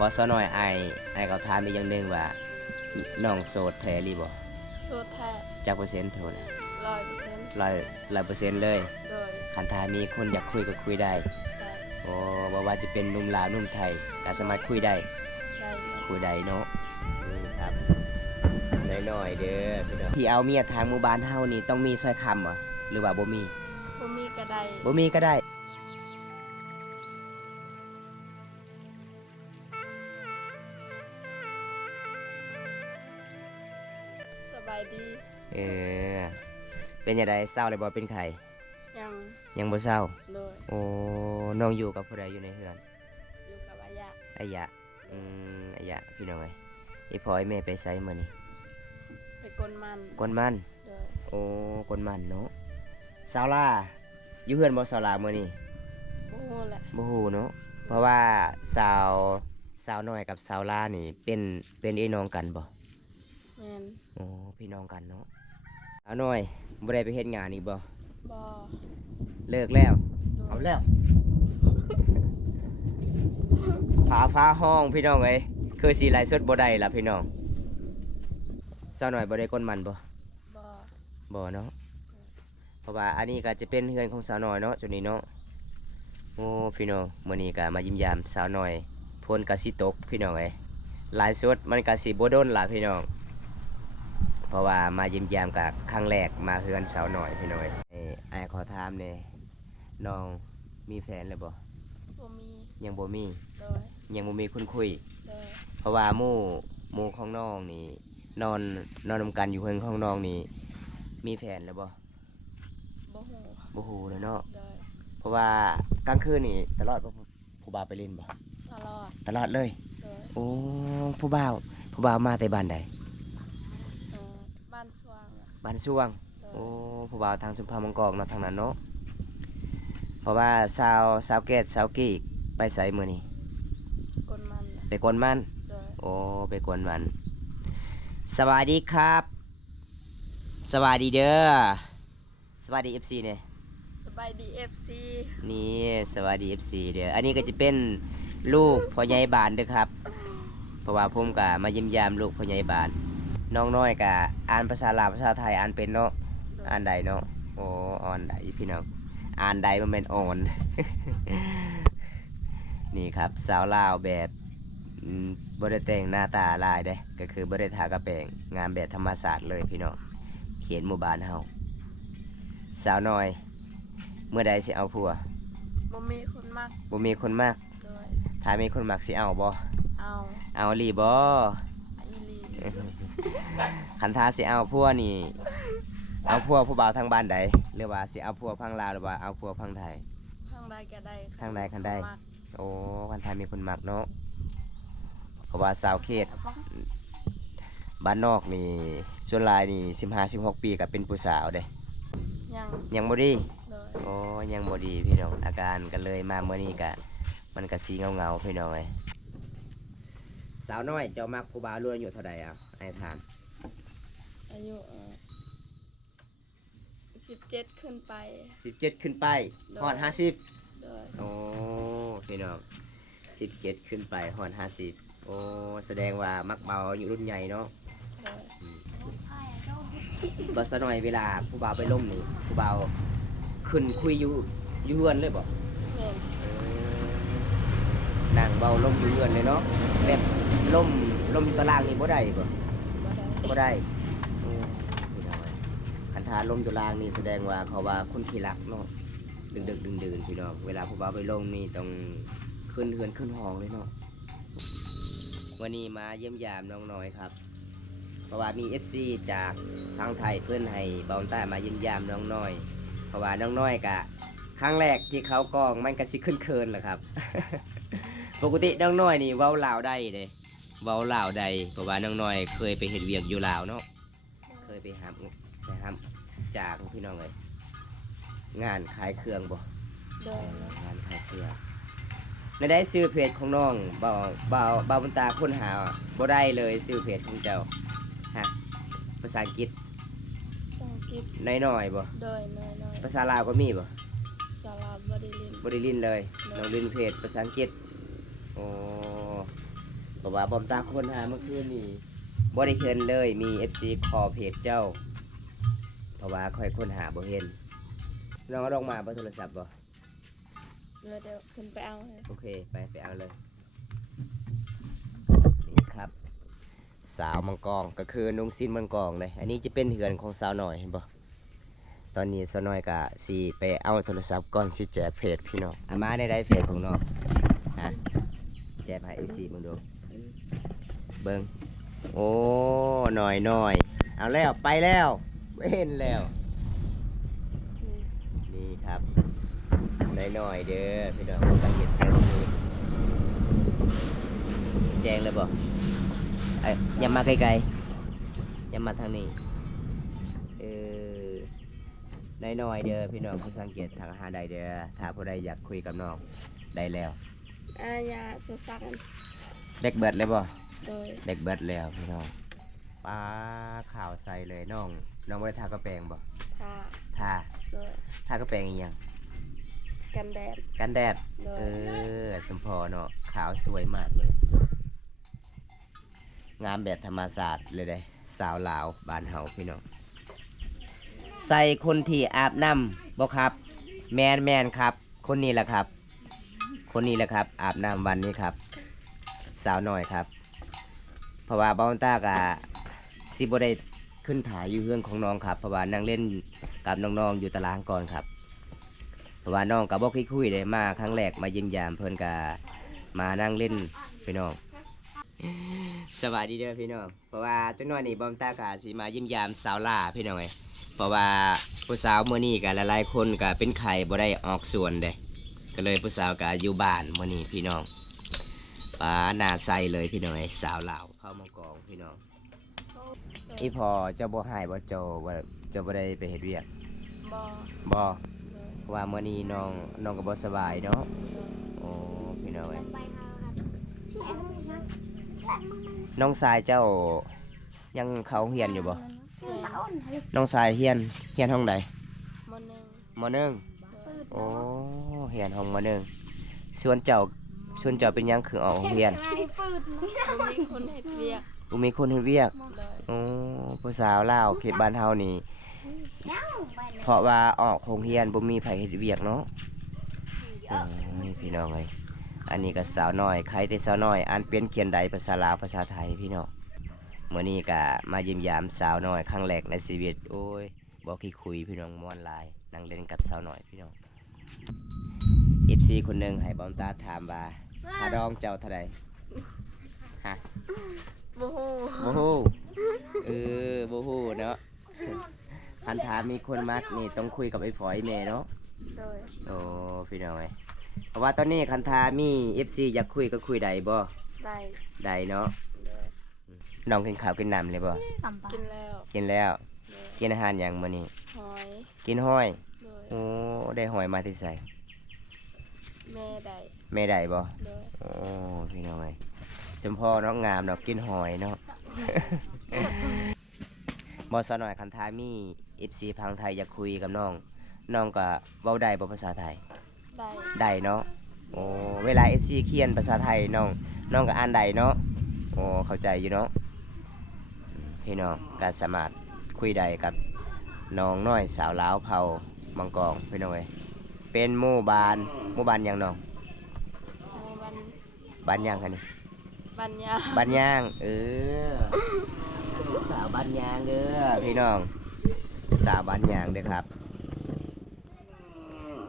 บ่ซะหน่อยไอเขาถามอีกอย่างหนึงว่าน้องโสดแท้หรือบ่โสดแท้จักเปอร์เซ็นต์เท่าน่ะ100%100%เลยโดยคันถ้ามีคนอยากคุยก็คุยได้ได้โอ้บ่ว่าจะเป็นหนุ่มลาวหนุ่มไทยก็สามารถคุยได้ได้เลยคุยได้เนาะนี่ครับน้อยๆเด้อพี่น้องที่เอาเมียทางหมู่บ้านเฮานี่ต้องมีสร้อยคำบ่หรือว่าบ่มี บ่มีก็ได้บ่มีก็ได้สบายดี เออเป็นจังไดเศร้าเลยบ่เป็นไข้ยัง ยังบ่เศร้าโดยโอ้น้องอยู่กับผู้ใดอยู่ในเฮือนอยู่กับอายะอายะอายะพี่น้องเอ้ยอีพ่อไอ้แม่ไปไสมื้อนี้ไปกลมันกวนมัน โดยโอ้กวนมันเนาะสาวลาอยู่เฮือนบ่สาวลามื้อนี้บ่ฮู้แหละบ่ฮู้เนาะเพราะว่าสาวน้อยกับสาวลานี่เป็นพี่น้องกันบ่แม่นโอ้พี่น้องกันเนาะสาวน้อยบ่ได้ไปเฮ็ดงานอีกบ่บ่เลิกแล้วโดเอายแล้วฟ้าห้องพี่น้องเอ้ยคือสิไลฟ์สดบ่ได้ล่ะพี่น้องสาวน้อยบ่ได้ก้นมันบ่ บ่ บ่เนาะเพราะว่าอันนี้ก็จะเป็นเฮือนของสาวน้อยเนาะจุดนี้เนาะโอ้พี่น้องมื้อนี้ก็มายิ้มยามสาวน้อยฝนก็สิตกพี่น้องเอ้ยไลฟ์สดมันก็สิบ่โดนล่ะพี่น้องเพราะว่ามายิ้มยามก็ครั้งแรกมาเฮือนสาวน้อยพี่น้อยอ้ายขอถามแหน่น้องมีแฟนแล้วบ่บ่มียังบ่มี โดยยังบ่มีคนคุยโดยเพราะว่าหมู่ของน้องนี่นอนนำกันอยู่เฮือนของน้องนี่มีแฟนแล้วบ่บ่ฮู้บ่ฮู้เลยเนาะโดยเพราะว่ากลางคืนนี่ตลอดผู้บ่าวไปเล่นบ่ตลอดเลยโดยโอ้ผู้บ่าวมาแต่บ้านใดบ้านสว่างอะบ้านช่วงโดยโอ้ผู้บ่าวทางสุพรรณมังกรเนาะทางนั้นเนาะเพราะว่าสาวแก่สาวกีกไปไสมื้อนี้กลมันอะไปกวนมันโดยโอ้ไปกวนมันสวัสดีครับสวัสดีเด้อสวัสดี FC เนี่ย สบายดี FC นี่สวัสดี FC เด้ออันนี้ก็จะเป็นลูกพ่อใหญ่บ้านเด้อครับเพราะว่าผมก็มาเยี่ยมยามลูกพ่อใหญ่บ้านน้องน้อยก็อ่านภาษาลาวภาษาไทยอ่านเป็นเนาะอ่านได้เนาะโอ้อ่านได้พี่น้องอ่านได้มันเป็นอ่อน นี่ครับสาวลาวแบบบ่ได้แต่งหน้าตาลายเด้ก็คือบ่ได้ทากระแปรงงานแบบธรรมศาสตร์เลยพี่น้องเขียนหมู่บ้านเฮาสาวน้อยเมื่อใดสิเอาผัวบ่มีคนมักบ่มีคนมากโดยถ้ามีคนมักสิเอาบ่เอาเอาอีหลีบ่ อีหลี คันท้าสิเอาผัวนี่เอาผัวผู้บ่าวทางบ้านใดหรือว่าสิเอาผัวพังลาวหรือว่าเอาผัวพังไทยทางใดก็ได้ทางใดคันใดมักโอ้คันท้ามีคนมักเนาะเพราะว่าสาวเขตบ้านนอกนี่ส่วนหลายนี่15-16 ปีก็เป็นผู้สาวเด้ยังบ่ดีโดยโอ้ยังบ่ดีพี่น้องอาการก็เลยมาเมื่อนี้ก็มันก็สีเงาๆพี่น้องเอ้ยสาวน้อยเจ้ามักผู้บ่าวรุ่นอายุเท่าใดอ่ะให้ถามอายุ17ขึ้นไป17ขึ้นไปฮอด50โดยโอ้พี่น้อง17ขึ้นไปฮอด50โอ้แสดงว่ามักเบาอายุรุ่นใหญ่เนาะโดยบ่ซะหน่อยเวลาผู้บ่าวไปล่มนี่ผู้บ่าวขึ้นคุยอยู่เฮือนเลยบ่ แม่นนั่งเบาล่มอยู่เฮือนเลยเนาะแบบล่มอยู่ตารางนี่บ่ได้บ่บ่ได้โอ้พี่น้องคันถ้าล่มอยู่ตารางนี่แสดงว่าเขาว่าคนขี้รักเนาะดึกๆดื่นๆพี่น้องเวลาผู้บ่าวไปล่มนี่ต้องขึ้นเฮือนขึ้นห้องเลยเนาะวันนี้มาเยี่ยมยามน้องน้อยครับเพราะว่ามี FC จากทางไทยเพื่อนให้เบาใต้มาเยี่ยมยามน้องน้อยเพราะว่าน้องน้อยกะครั้งแรกที่เขากองมันก็สิขึ้นเคินแหละครับ ปกติน้องน้อยนี่เว้าลาวได้เด้เว้าลาวได้เพราะว่าน้องน้อยเคยไปเฮ็ดเวียกอยู่ลาวเนาะเคยไปหาจากพี่น้องเลยงานขายเครื่องบ่โดยงานขายเครื่องในได้ซื้อเพจของน้องเบาบุญตาค้นหาบ่ได้เลยซื้อเพจของเจ้าฮะภาษาอังกฤษน้อยบ่โดยน้อยภาษาลาวก็มีบ่สาราบ่ได้ลินเลยน้องลินเพจภาษาอังกฤษโอ้ เพราะว่าบอมตาคนหาเมื่อคืนนี่บ่ได้เห็นเลยมี FC ขอเพจเจ้าเพราะว่าค่อยค้นหาบ่เห็นน้องเอาลงมาบ่โทรศัพท์บ่ เดี๋ยวขึ้นไปเอาให้ โอเคไปเอาเลยนี่ครับ สาวมังกรก็คือนุงซินมังกรเลยอันนี้จะเป็นเหือนของสาวหน่อยเห็นบ่ตอนนี้สาวหน่อยก็สิไปเอาโทรศัพท์ก่อนสิแจกเพจพี่น้องอามาได้เพจของน้องฮะแจกให้ FC มึงดูเบิ่งโอ้หน่อยเอาแล้วไปแล้วเห็นแล้ว นี่ นี่ครับได้หน่อยเด้อพี่น้องสังเกตแค่นี้แจ้งเลยบ่ไอ้ยอย่ามาไกลๆอย่ามาทางนี้เออได้หน่อยเด้อพี่น้องผู้สังเกตทางอาหารใดเด้อถ้าผู้ใดอยากคุยกับน้องได้แล้ว อาญาสุสัก เด็กเบิดเลยบ่ โดย เด็กเบิดแล้วพี่น้องป้าข่าวใส่เลยน้องบ่ได้ทากระแปรงบ่ ทา ทา โดย ทากระแปรงอีหยัง กันแดด กันแดด โดย สมพอเนาะขาวสวยมากเลย งามแบบธรรมศาสตร์เลยเด้สาวลาวบ้านเฮาพี่น้องใส่คนที่อาบน้ำบ่ครับ แมนครับ คนนี้แหละครับ คนนี้แหละครับ อาบน้ำวันนี้ครับ สาวน้อยครับ เพราะว่าบ้านตากะสิบ่ได้ขึ้นถ่ายอยู่เรื่องของน้องครับ เพราะว่านั่งเล่นกับน้องๆอยู่ตารางก่อนครับ เพราะว่าน้องกับบอกคุยๆเลยมาครั้งแรกมาเยิ้มยามเพิ่นกะมานั่งเล่นพี่น้อง สวัสดีเด้อพี่น้องเพราะว่าจังน้อยนี่บอมตากะสิมาเยิ้มยามสาวล่าพี่น้องเอ้ยเพราะว่าผู้สาวมื้อนี้กะหลายๆคนกะเป็นไข้บ่ได้ออกสวนเด้ก็เลยผู้สาวกะอยู่บ้านมื้อนี้พี่น้องป้าหน้าใสเลยพี่น้องเอ้ยสาวลาวเข้ามากองพี่น้องอีพอเจ้าบ่หายบ่เจ้าว่าเจ้าบ่ได้ไปเฮ็ดเวียก บอ บ่ โดย เพราะว่ามื้อนี้น้องก็บ่สบายเนาะ โดย โอ้พี่น้องเอ้ยน้องสายเจ้ายังเขาเฮียนอยู่บ่น้องสายเฮียนห้องใด มหนึ่ง มหนึ่ง โดย โอ้เฮียนห้องมหนึ่งส่วนเจ้าเป็นหยังคือออกโรงเรียน บ่มีคนเฮ็ดเวียก บ่มีคนเฮ็ดเวียก โดย โอ้ผู้สาวลาวเขตบ้านเฮานี่เพราะว่าออกโรงเรียนบ่มีไผเฮ็ดเวียกเนาะโอ้ยพี่น้องเอ้ยอันนี้ก็สาวน้อยใครแต่สาวน้อยอ่านเป็นเขียนใดภาษาลาวภาษาไทยพี่น้องมื้อนี้ก็มาเยี่ยมยามสาวน้อยครั้งแรกในชีวิตโอ้ยบ่คิดคุยพี่น้องม่วนหลายนั่งเล่นกับสาวน้อยพี่น้อง FC คนหนึงให้บอมตาถามว่าค่าดองเจ้าเท่าใดฮะ บ่ฮู้ บ่ฮู้บ่ฮู้เนาะคันถามมีคนมักนี่ต้องคุยกับไอ้ฝอยแม่เนาะ โดย โอ้พี่น้องเอ้ยเพราะว่าตอนนี้คันถามมี FC อยากคุยก็คุยได้บ่ ได้ ได้เนาะ โดย น้องกินข้าวกินน้ำเลยบ่ กินแล้ว กินแล้ว โดย กินอาหารหยังมื้อนี้ หอย กินห้อย โดย โอ้ได้หอยมาที่ไส แม่ได้ แม่ได้บ่ โดย โอ้พี่น้องเอ้ยสมพ่อน้องงามเนาะกินหอยเนาะ บ่ซะหน่อยคันทามี FC พังไทยอยากคุยกับน้องก็เว้าได้บ่ภาษาไทย ได้ ได้เนาะโอ้เวลา FC เขียนภาษาไทยน้องก็อ่านได้เนาะโอ้เข้าใจอยู่เนาะพี่น้องก็สามารถคุยได้กับน้องน้อยสาวลาวเผ่ามังกรพี่น้องเอ้ยเป็นหมู่บ้านหยังน้อง วัน บ้านหยังคะนี่ ปัญญา บ้านย่างสาวบ้านย่างเด้อพี่น้องสาวบ้านย่างเด้อครับ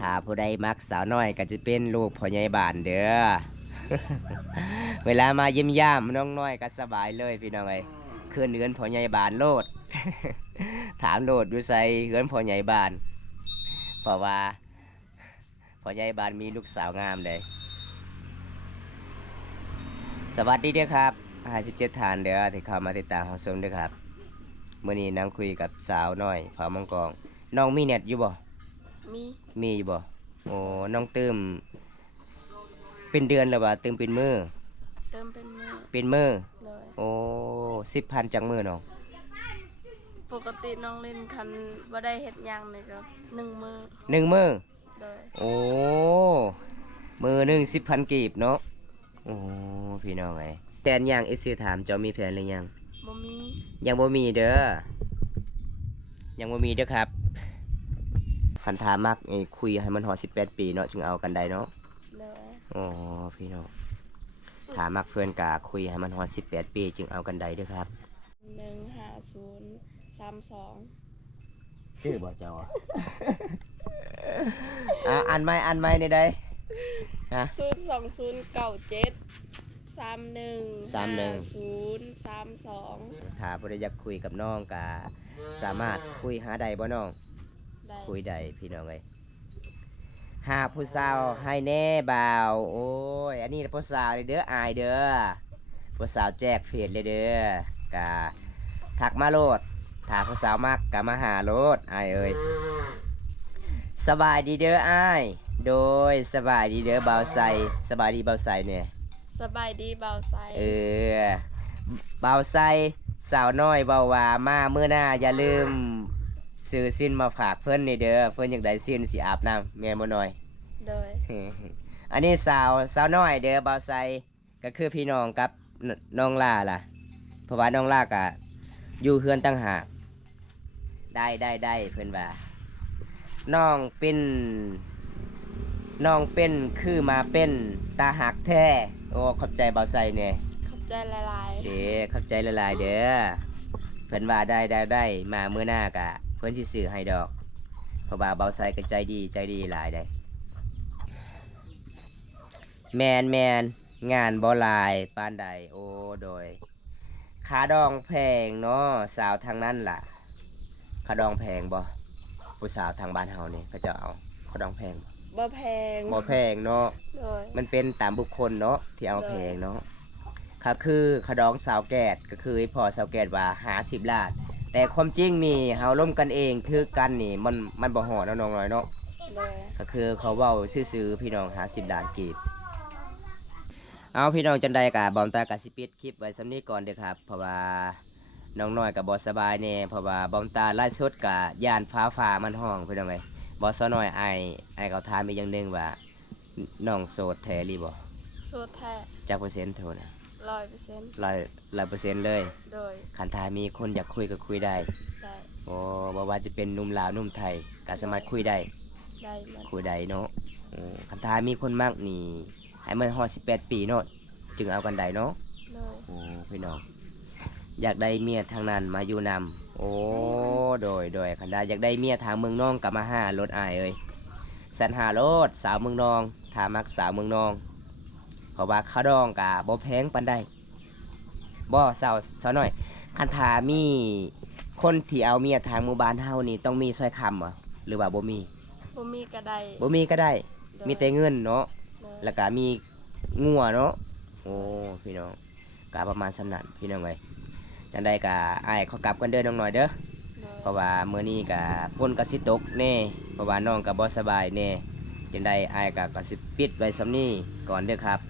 ถ้าผู้ใดมักสาวน้อยก็จะเป็นลูกพ่อใหญ่บ้านเด้อ เวลามาเยี่ยมย่ามน้องน้อยก็สบายเลยพี่น้องเอ้ยคืนเหือนพ่อใหญ่บ้านโลด ถามโลดอยู่ใส่เหือนพ่อใหญ่บ้านเพราะว่าพ่อใหญ่บ้านมีลูกสาวงามเลยสวัสดีเด้อครับ57ฐานเด้อที่เข้ามาติดตามรับชมเด้อครับมื้อนี้นั่งคุยกับสาวน้อยเผามังกรน้องมีเน็ตอยู่บ่ มี มีอยู่บ่โอ้น้องตื้มเป็นเดือนแล้วบ่ตื้มเป็นมือ เติมเป็นมือ เป็นมือ โดย โอ้10,000จังมือน้อง ปกติน้องเล่นคันบ่ได้เฮ็ดหยังเลยครับ1มือ 1มือ โดย โอ้มือหนึ่ง10,000กีบเนาะโอ้พี่น้องไง แฟนยังถามเจ้ามีแฟนหรือยัง บ่มี ยังบ่มีเด้อยังบ่มีเด้อครับคันถามมักคุยให้มันฮอด18 ปีเนาะจึงเอากันได้เนาะ เลย อ๋อพี่น้องถามมักเพื่อนกะคุยให้มันฮอด18 ปีจึงเอากันได้เด้อครับ 15032 ชื่อบ่เจ้า อันไม่ในใดฮะ 02097315032 ถ้าบ่ได้อยากคุยกับน้องกะสามารถคุยหาได้บ่น้อง ได้ คุยได้พี่น้องเอ้ยหาผู้สาวให้แน่บ่าวโอ้ยอันนี้ผู้สาวเลยเด้ออายเด้อผู้สาวแจกเฟซเลยเด้อกะทักมาโลดถ้าผู้สาวมักกะมาหาโลดอายเอ้ยสบายดีเด้ออายโดยสบายดีเด้อบ่าวใสสบายดีบ่าวใสเนี่ย สบายดีเบาไซ บ่าวใสสาวน้อยเบาว่ามามื้อหน้าอย่าลืมซื้อสิ้นมาฝากเพิ่นนี่เด้อเพิ่นอยากได้สิ้นสิอาบน้ำแม่นบ่น้อย โดย อันนี้สาวน้อยเด้อบ่าวใสก็คือพี่น้องกับน้องล่าล่ะเพราะว่าน้องล่าก็อยู่เฮือนต่างหากได้เพิ่นว่าน้องเป็นคือมาเป็นตาหักแท้โอ้ขอบใจบ่าวใสเนี่ย ขอบใจหลาย เด้ขอบใจละลายๆเด้อเพิ่นว่าได้มามื้อหน้ากะเพิ่นสิซื้อให้ดอกเพราะว่าเบาใสก็ใจดีหลายได้แมนงานบ่หลายปานใดโอ้โดยค่าดองแพงเนาะสาวทางนั้นล่ะค่าดองแพงบ่ผู้สาวทางบ้านเฮานี่เขาเจะเอาค่าดองแพงบ่ ๆบ่แพง บ่แพงเนาะ โดย มันเป็นตามบุคคลเนาะที่เอาแพงเนาะค่ะคือขดองสาวแกดก็คือพอสาวแกดว่า50 ล้าน แต่ความจริงนี่เฮาร่วมกันเองคือกันนี่มันบ่ฮอดเนาะน้องน้อยเนาะ โดย ก็คือเขาเว้าซื่อๆพี่น้อง50 ล้านกีบเอาพี่น้องจังใดกะบอมตากะสิปิดคลิปไว้สำนี้ก่อนเด้อครับเพราะว่าน้องน้อยก็บ่สบายแน่เพราะว่าบอมตาไล่สดกะย่านฟ้ามันห้องพี่น้องเอ้ยบ่ซะน้อยไอ้เขาถามอีกอย่างหนึงว่าน้องโสดแท้หรือบ่ โซแท้ จักเปอร์เซ็นต์เท่านะ 100% 100%เลย โดย คันถ้ามีคนอยากคุยก็คุยได้ ได้ โอ้บ่ว่าจะเป็นหนุ่มลาวหนุ่มไทยก็สามารถคุยได้ ได้หมด คุยได้เนาะคันถ้ามีคนมักนี่ให้มันฮอด18 ปีเนาะจึงเอากันได้เนาะ โดย โอ้พี่น้องอยากได้เมียทางนั้นมาอยู่นำโอ้โดยคันถ้าอยากได้เมียทางเมืองนองก็มาหารถอ้ายเอ้ยสันหารถสาวเมืองนองถ้ามักสาวเมืองนองเพราะว่าข้าวดองก็บ่แพงปานใดบ่สาวน้อยคันถ้ามีคนที่เอาเมียทางหมู่บ้านเฮานี่ต้องมีสร้อยคำบ่หรือว่าบ่มี บ่มีก็ได้ บ่มีก็ได้ โดย มีแต่เงินเนาะ โดย แล้วก็มีงัวเนาะโอ้พี่น้องก็ประมาณสำนั้นพี่น้องเอ้ยจังได๋ก็อ้ายขอกลับกันเด้อน้องน้อยเด้อ โดย เพราะว่ามื้อนี้ก็ฝนก็สิตกแน่เพราะว่าน้องก็บ่สบายแน่จังได๋อ้ายก็สิปิดไว้ส่ำนี้ก่อนเด้อครับ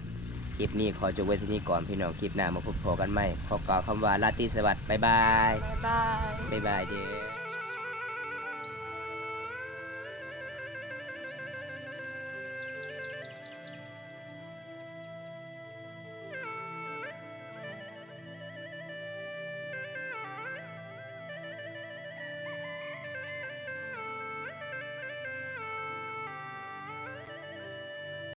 คลิปนี้ขอจบไว้ที่นี่ก่อนพี่น้องคลิปหน้ามาพบกันใหม่ขอกล่าวคำว่าราตรีสวัสดิ์บ๊ายบาย บ๊ายบาย บ๊ายบายเด้อ